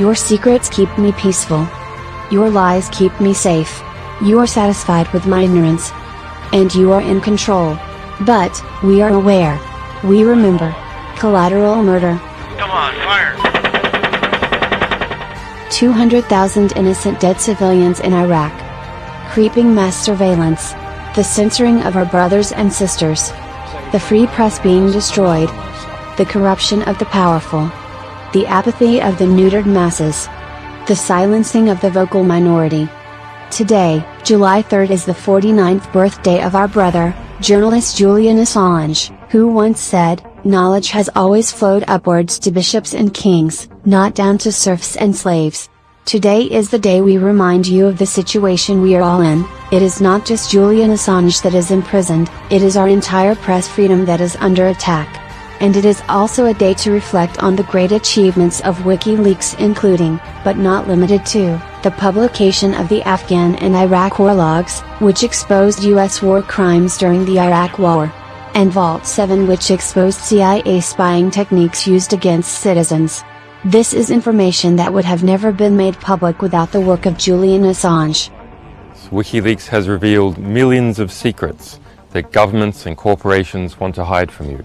Your secrets keep me peaceful. Your lies keep me safe. You are satisfied with my ignorance. And you are in control. But, we are aware. We remember. Collateral murder. Come on, fire! 200,000 innocent dead civilians in Iraq. Creeping mass surveillance. The censoring of our brothers and sisters. The free press being destroyed. The corruption of the powerful. The apathy of the neutered masses. The silencing of the vocal minority. Today, July 3rd is the 49th birthday of our brother, journalist Julian Assange, who once said, "Knowledge has always flowed upwards to bishops and kings, not down to serfs and slaves." Today is the day we remind you of the situation we are all in. It is not just Julian Assange that is imprisoned, it is our entire press freedom that is under attack. And it is also a day to reflect on the great achievements of WikiLeaks, including, but not limited to, the publication of the Afghan and Iraq war logs, which exposed U.S. war crimes during the Iraq War, and Vault 7, which exposed CIA spying techniques used against citizens. This is information that would have never been made public without the work of Julian Assange. WikiLeaks has revealed millions of secrets that governments and corporations want to hide from you.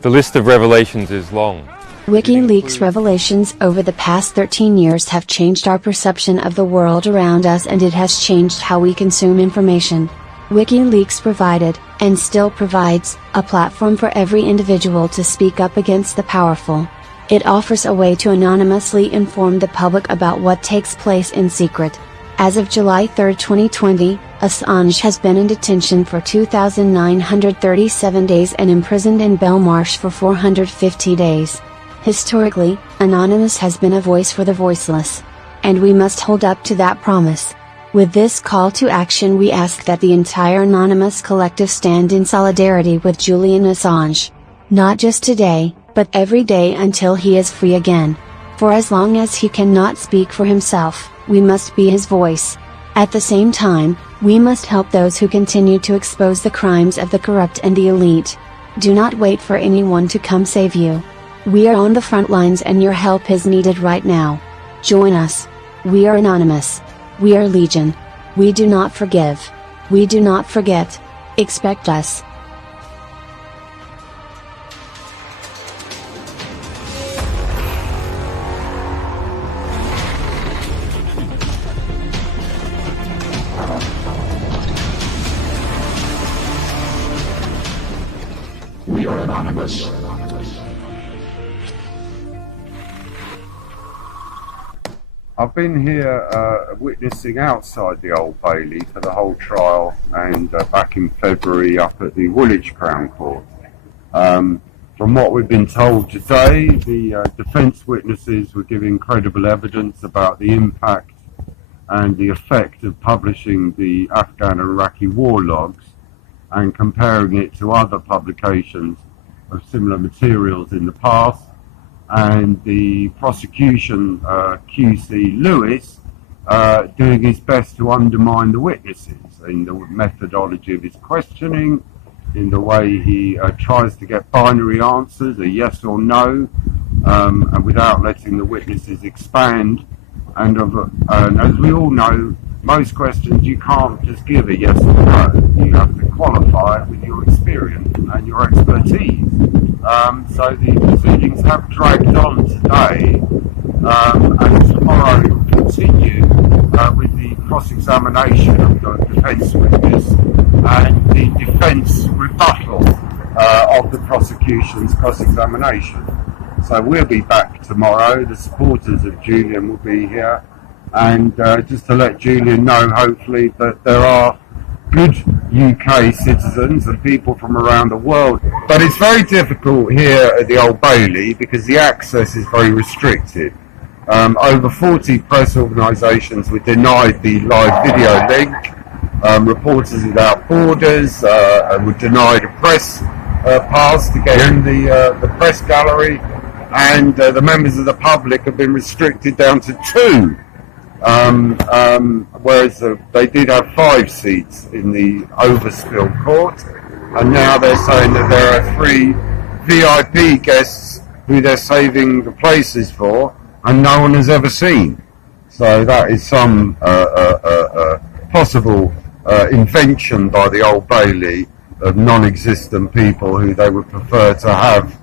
The list of revelations is long. WikiLeaks revelations over the past 13 years have changed our perception of the world around us, and it has changed how we consume information. WikiLeaks provided, and still provides, a platform for every individual to speak up against the powerful. It offers a way to anonymously inform the public about what takes place in secret. As of July 3, 2020, Assange has been in detention for 2,937 days and imprisoned in Belmarsh for 450 days. Historically, Anonymous has been a voice for the voiceless. And we must hold up to that promise. With this call to action, we ask that the entire Anonymous collective stand in solidarity with Julian Assange. Not just today, but every day until he is free again. For as long as he cannot speak for himself, we must be his voice. At the same time, we must help those who continue to expose the crimes of the corrupt and the elite. Do not wait for anyone to come save you. We are on the front lines and your help is needed right now. Join us. We are Anonymous. We are Legion. We do not forgive. We do not forget. Expect us. We are Anonymous. I've been here witnessing outside the Old Bailey for the whole trial, and back in February up at the Woolwich Crown Court. From what we've been told today, the defence witnesses were giving credible evidence about the impact and the effect of publishing the Afghan and Iraqi war logs and comparing it to other publications of similar materials in the past. And the prosecution, QC Lewis, doing his best to undermine the witnesses in the methodology of his questioning, in the way he tries to get binary answers, a yes or no, and without letting the witnesses expand. And as we all know, most questions you can't just give a yes or no. You have to qualify it with your experience and your expertise. So the proceedings have dragged on today, and tomorrow will continue with the cross-examination of the defence witness and the defence rebuttal of the prosecution's cross-examination. So we'll be back tomorrow. The supporters of Julian will be here, and just to let Julian know, hopefully, that there are good UK citizens and people from around the world. But it's very difficult here at the Old Bailey because the access is very restricted. Over 40 press organisations were denied the live video link. Reporters Without Borders were denied a press pass to get in the press gallery, and the members of the public have been restricted down to 2. Whereas they did have 5 seats in the overspill court, and now they're saying that there are 3 VIP guests who they're saving the places for, and no one has ever seen. So that is some possible invention by the Old Bailey of non-existent people who they would prefer to have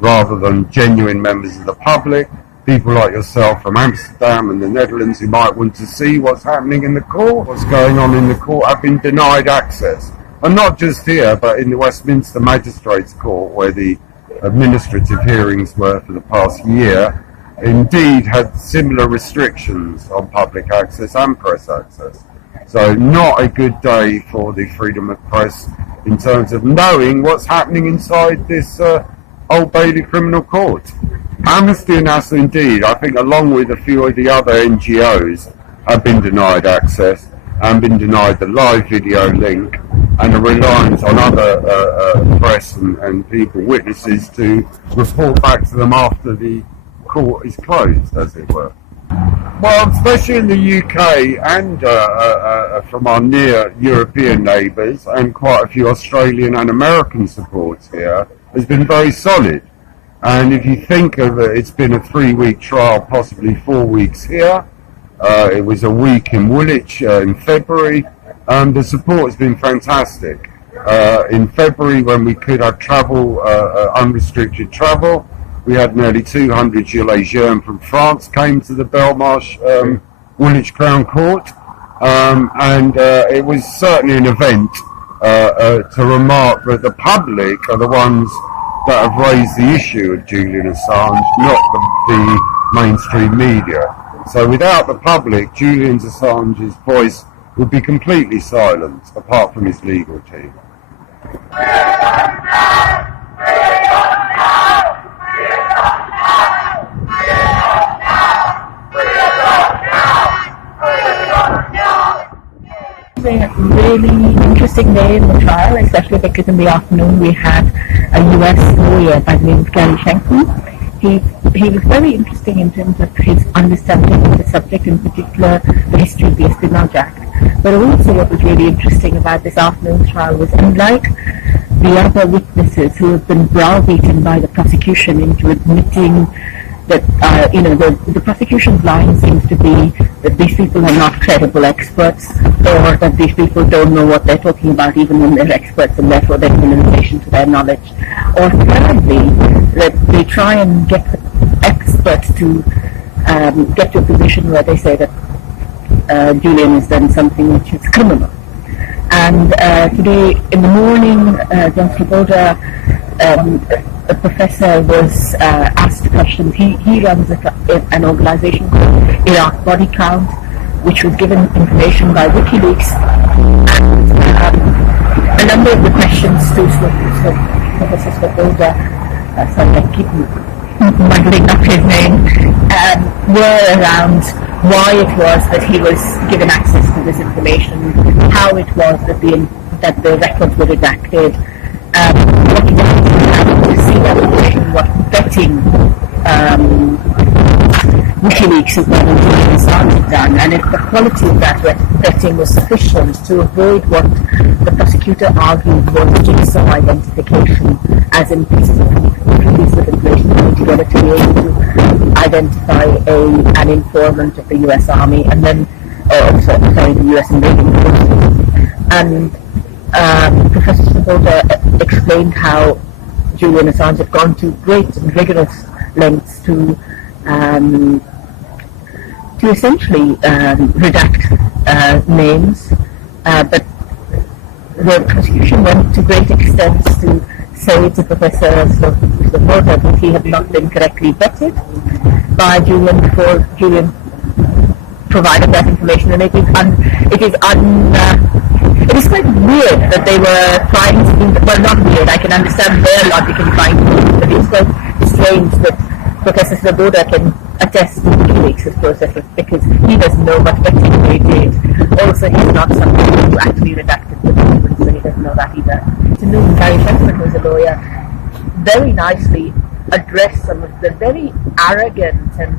rather than genuine members of the public, people like yourself from Amsterdam and the Netherlands who might want to see what's happening in the court, what's going on in the court, have been denied access. And not just here, but in the Westminster Magistrates Court, where the administrative hearings were for the past year, indeed had similar restrictions on public access and press access. So not a good day for the freedom of press in terms of knowing what's happening inside this Old Bailey criminal court. Amnesty International, indeed, I think along with a few of the other NGOs, have been denied access and been denied the live video link and a reliance on other press and people, witnesses, to report back to them after the court is closed, as it were. Well, especially in the UK and from our near European neighbours and quite a few Australian and American supports here, has been very solid. And if you think of it, it's been a 3-week trial, possibly 4 weeks here. It was a week in Woolwich in February. The support has been fantastic. In February, when we could have travel, unrestricted travel, we had nearly 200 Gilets jaunes from France came to the Belmarsh Woolwich Crown Court. And it was certainly an event to remark that the public are the ones that have raised the issue of Julian Assange, not the mainstream media. So without the public, Julian Assange's voice would be completely silenced, apart from his legal team. A really interesting day in the trial, especially because in the afternoon we had a US lawyer by the name of Gary Schenkman. He was very interesting in terms of his understanding of the subject, in particular the history of the Espionage Act. But also what was really interesting about this afternoon trial was, unlike the other witnesses who have been browbeaten by the prosecution into admitting that, the prosecution's line seems to be that these people are not credible experts, or that these people don't know what they're talking about even when they're experts, and therefore there's a limitation to their knowledge. Or thirdly, that they try and get the experts to get to a position where they say that Julian has done something which is criminal. And today in the morning, John Sloboda, a professor, was asked questions. He runs an organization called Iraq Body Count, which was given information by WikiLeaks, and a number of the questions to Professor Sloboda, sorry, I keep muddling up his name, were around why it was that he was given access to this information, how it was that the records were redacted, what he wanted to see that, what betting WikiLeaks has done and Julian Assange had done, and if the quality of that betting was sufficient to avoid what the prosecutor argued was jigsaw identification, as in pieces of information put together to be able to identify an informant of the US Army, and then, the US invading forces. And Professor Sloboda explained how Julian Assange had gone to great and rigorous lengths to essentially redact names, but the prosecution went to great extents to say to Professor Sloboda that he had not been correctly vetted by Julian before Julian provided that information, and it is quite weird that they were trying to do, well, not weird, I can understand their logic in trying to do it, but it's quite strange that Professor Sloboda can attest to WikiLeaks' processes, because he doesn't know what vetting they did. Also, he's not someone who actually redacted the documents, so he doesn't know that either. To know Gary Schenkman, who's a lawyer, very nicely addressed some of the very arrogant and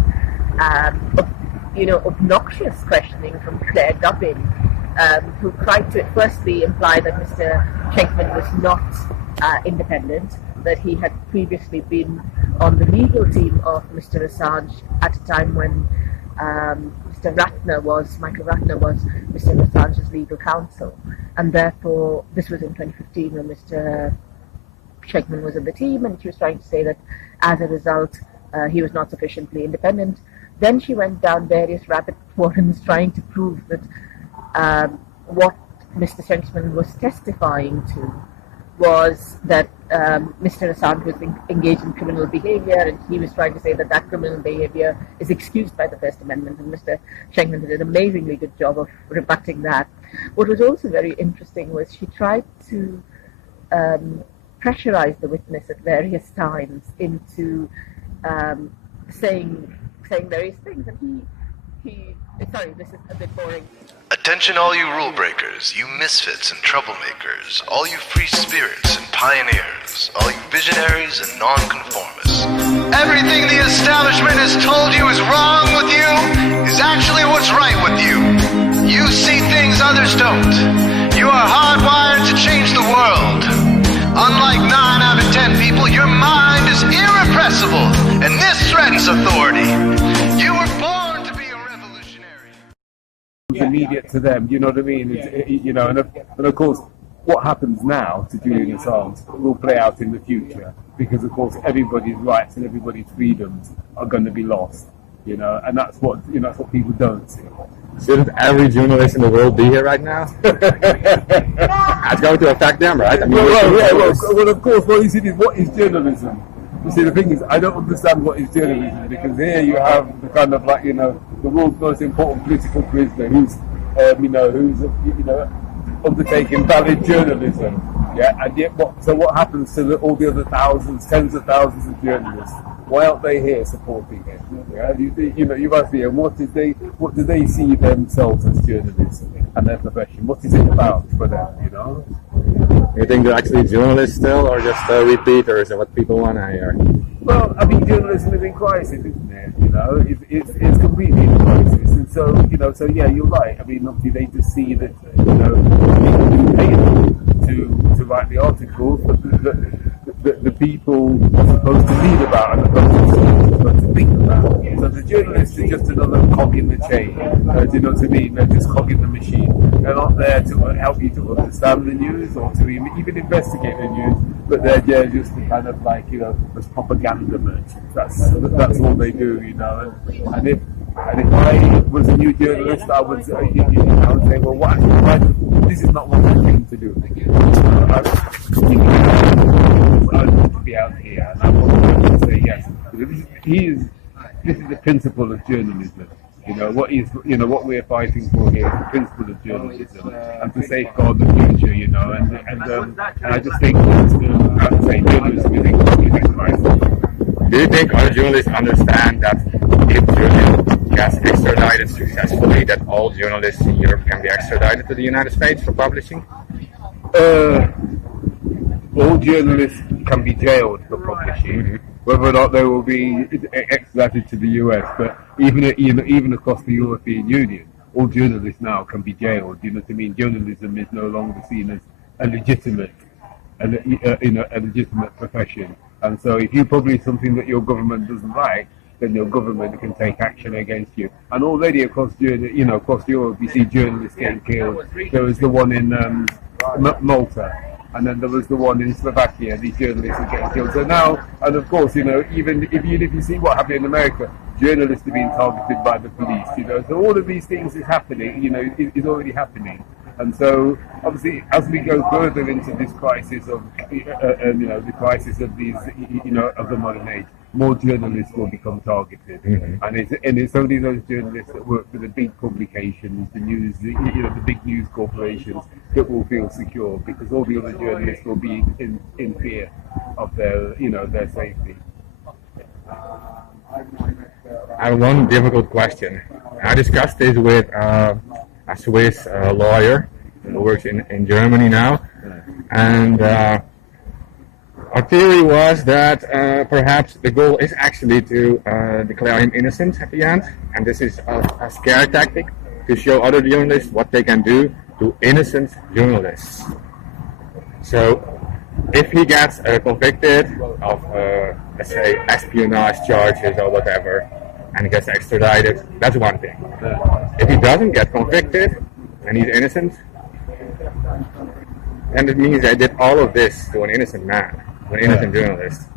obnoxious questioning from Claire Dobbin, who tried to firstly imply that Mr. Schenkman was not independent, that he had previously been on the legal team of Mr. Assange at a time when Michael Ratner was Mr. Assange's legal counsel, and therefore this was in 2015 when Mr. Shekman was in the team, and she was trying to say that as a result he was not sufficiently independent. Then she went down various rabbit warrens trying to prove that what Mr. Shekman was testifying to was that Mr. Assange was engaged in criminal behavior, and he was trying to say that that criminal behavior is excused by the First Amendment, and Mr. Shekman did an amazingly good job of rebutting that. What was also very interesting was she tried to pressurize the witness at various times into saying various things, and sorry, this is a bit boring. Attention all you rule breakers, you misfits and troublemakers, all you free spirits and pioneers, all you visionaries and nonconformists. Everything the establishment has told you is wrong with you is actually what's right with you. You see things others don't. You are hardwired to change the world. Unlike 9 out of 10 people, your mind is irrepressible, and this threatens authority. You were born to be a revolutionary. Immediate to them, you know what I mean? And of course, what happens now to Julian Assange will play out in the future, because of course everybody's rights and everybody's freedoms are going to be lost, and that's what people don't see. Shouldn't every journalist in the world be here right now? That's going to affect them, right? I mean, well, of course, what you see is, what is journalism? You see, the thing is, I don't understand what is journalism, because here you have the kind of the world's most important political prisoner who's undertaking valid journalism. Yeah, and yet what happens to all the other thousands, tens of thousands of journalists? Why aren't they here supporting it? Yeah, you ask me, what do they see themselves as journalists and their profession? What is it about for them? You think they're actually journalists still, or just repeaters of what people want to hear? Well, I mean, journalism is in crisis, isn't it? It's completely in crisis, and so yeah, you're right. I mean, obviously they just see that people do pay them to write the articles, but the people are supposed to read about and are supposed to think about. So the journalists are just another cog in the chain. Do you know what I mean? They're just cog in the machine. They're not there to help you to understand the news or to even investigate the news, but they're there just to kind of as propaganda merchants. That's all they do, And if I was a new journalist, I would say, well, why this is not what I'm going to do. I want to be out here, and I want to say yes. This is the principle of journalism. What we're fighting for here is the principle of journalism, and to safeguard the future. And I just think journalism is in crisis. Do you think other journalists understand that if Julian gets extradited successfully, that all journalists in Europe can be extradited to the United States for publishing? All journalists can be jailed for publishing. Whether or not they will be extradited to the US, but even across the European Union, all journalists now can be jailed. You know what I mean? Journalism is no longer seen as a legitimate profession. And so, if you publish something that your government doesn't like, then your government can take action against you. And already across Europe, you see journalists getting killed. There was the one in Malta. And then there was the one in Slovakia. These journalists are getting killed. So now, and of course, even if you see what happened in America, journalists are being targeted by the police. So all of these things is happening. Is already happening. And so, obviously, as we go further into this crisis of, the crisis of these, of the modern age, more journalists will become targeted, and it's only those journalists that work for the big publications, the news, the big news corporations, that will feel secure, because all the other journalists will be in fear of their safety. I have one difficult question. I discussed this with a Swiss lawyer who works in Germany now, and our theory was that perhaps the goal is actually to declare him innocent at the end, and this is a scare tactic to show other journalists what they can do to innocent journalists. So if he gets convicted of, let's say, espionage charges or whatever, and gets extradited, that's one thing. If he doesn't get convicted and he's innocent, then it means they did all of this to an innocent man, to an innocent journalist.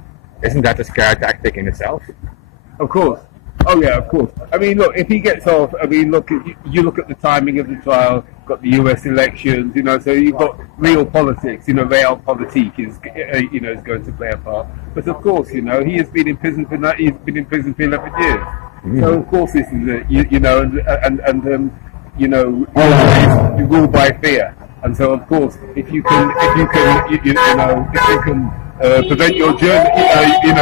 Isn't that a scare tactic in itself? Of course. Oh yeah, of course. I mean, look, if he gets off, I mean, look, you look at the timing of the trial, got the US elections, so you've got real politics, realpolitik is, is going to play a part. But of course, he has been in prison for 11 years. So of course this is you rule by fear. And so of course, if you can prevent your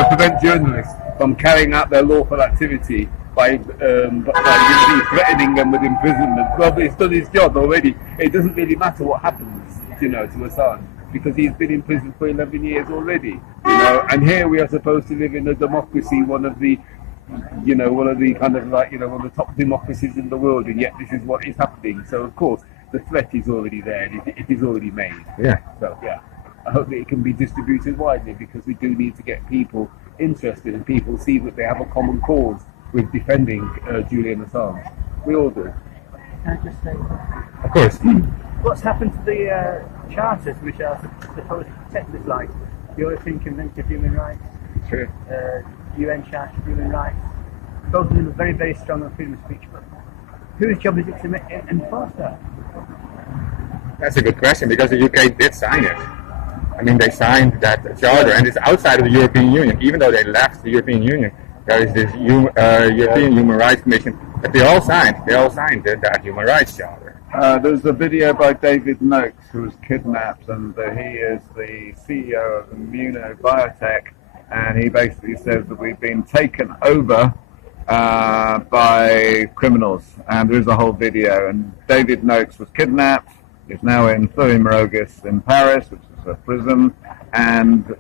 prevent journalists from carrying out their lawful activity by threatening them with imprisonment, well, it's done its job already. It doesn't really matter what happens, to Assange, because he's been in prison for 11 years already. And here we are supposed to live in a democracy, one of the kind of like, one of the top democracies in the world, and yet this is what is happening. So of course, the threat is already there, it is already made. Yeah. So yeah, I hope that it can be distributed widely, because we do need to get people interested, and people see that they have a common cause with defending Julian Assange. We all do. Can I just say, of course. What's happened to the charters which are supposed to protect this, like the European Convention of Human Rights, True. UN Charter of Human Rights? Both of them are very, very strong on freedom of speech. But whose job is it to enforce that? That's a good question, because the UK did sign it. I mean, they signed that charter, and it's outside of the European Union. Even though they left the European Union, there is this European Human Rights Commission that they all signed. They all signed that Human Rights Charter. There's a video by David Noakes, who was kidnapped, and he is the CEO of Immunobiotech, and he basically says that we've been taken over by criminals, and there is a whole video. And David Noakes was kidnapped. He's now in Fleury-Mérogis in Paris, which is a prison, and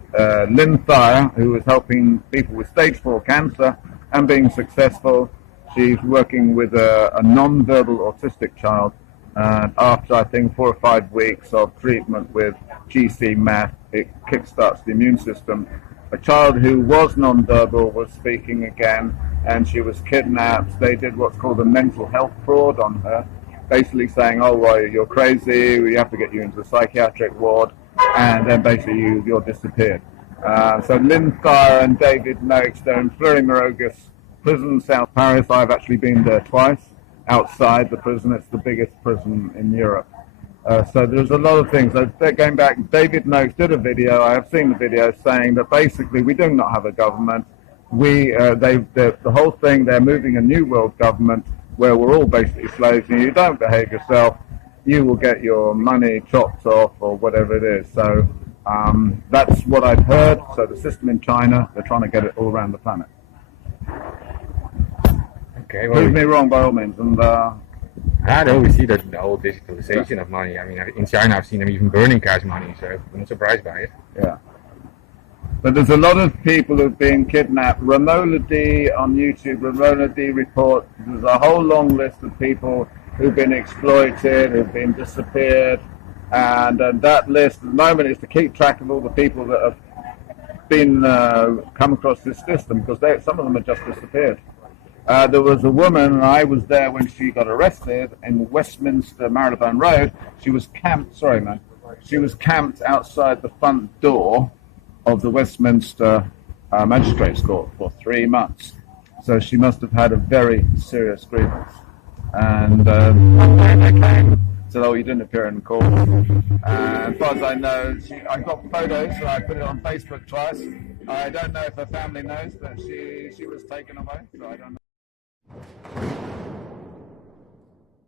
Lynn Thayer, who is helping people with stage 4 cancer and being successful. She's working with a non-verbal autistic child, and after I think 4 or 5 weeks of treatment with GC math, it kickstarts the immune system. A child who was non-verbal was speaking again, and she was kidnapped. They did what's called a mental health fraud on her, basically saying, oh, well, you're crazy, we have to get you into a psychiatric ward, and then basically you're disappeared. So Lynn Thayer and David Noakes, they're in Fleury-Mérogis prison, South Paris. I've actually been there twice, outside the prison. It's the biggest prison in Europe. So there's a lot of things. They're going back. David Noakes did a video, I have seen the video, saying that basically we do not have a government. The whole thing, they're moving a new world government where we're all basically slaves, and you don't behave yourself, you will get your money chopped off or whatever it is. So that's what I've heard. So the system in China, they're trying to get it all around the planet. Okay, well, Prove me wrong by all means. And I know we see that the whole digitalization of money. I mean, in China I've seen them even burning cash money, so I'm not surprised by it. yeah. But there's a lot of people who've been kidnapped. Romola D on YouTube, Romola D report. There's a whole long list of people who've been exploited, who've been disappeared. And that list at the moment is to keep track of all the people that have been come across this system, because some of them have just disappeared. There was a woman, and I was there when she got arrested in Westminster, Marylebone Road. She was camped, she was camped outside the front door of the Westminster Magistrates Court for 3 months. So she must have had a very serious grievance. And one day they came, said, oh, you didn't appear in court. As far as I know, I got photos, so I put it on Facebook twice. I don't know if her family knows, but she was taken away, so I don't know.